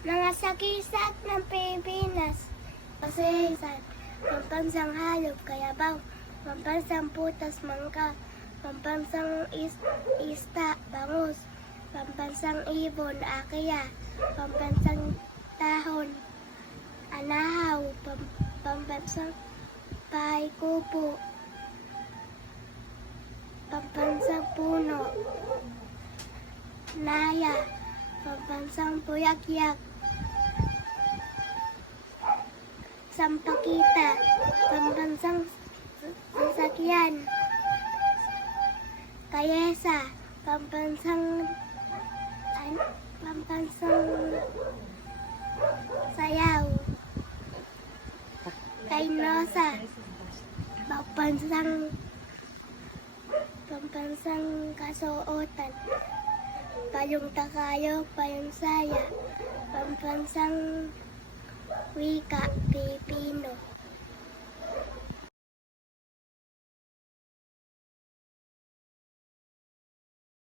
Mga sakisat ng Pilipinas. Kasi sa pampansang halop, kaya ba, pampansang putas, mangka, pampansang is, ista, bangus, pampansang ibon, akya, pampansang tahon, anahaw, pam, pampansang pahay kupo, pampansang puno, naya, pampansang puyakyak, sampakita, pampansang sasakyan, kayesa, pampansang an, pampansang sayaw, kainosa, pampansang pampansang kasuotan, payong takayo, payong saya, We got baby no.